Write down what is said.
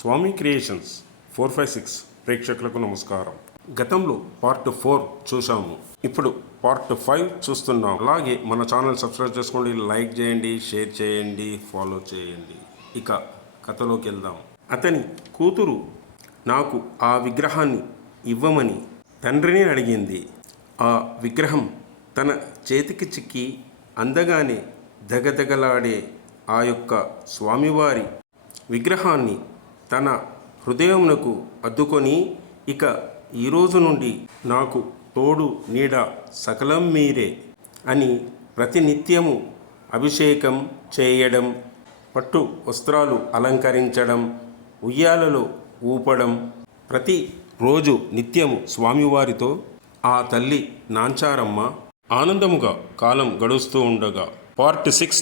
స్వామి creations 456 ప్రేక్షకులకు నమస్కారం. గతంలో పార్ట్ 4 చూసాము, ఇప్పుడు పార్ట్ 5 చూస్తున్నాం. అలాగే మన ఛానల్ సబ్స్క్రైబ్ చేసుకోండి, లైక్ చేయండి, షేర్ చేయండి, ఫాలో చేయండి. ఇక కథలోకి వెళ్దాం. అతని కూతురు నాకు ఆ విగ్రహాన్ని ఇవ్వమని తండ్రిని అడిగింది. ఆ విగ్రహం తన చేతికి చిక్కి అందగానే దగదగలాడే ఆ యొక్క స్వామివారి విగ్రహాన్ని తన హృదయమునకు అద్దుకొని, ఇక ఈరోజు నుండి నాకు తోడు నీడ సకలం మీరే అని ప్రతినిత్యము అభిషేకం చేయడం, పట్టు వస్త్రాలు అలంకరించడం, ఉయ్యాలలో ఊపడం, ప్రతి రోజు నిత్యము స్వామివారితో ఆ తల్లి నాంచారమ్మ ఆనందముగా కాలం గడుస్తూ ఉండగా పార్ట్ 6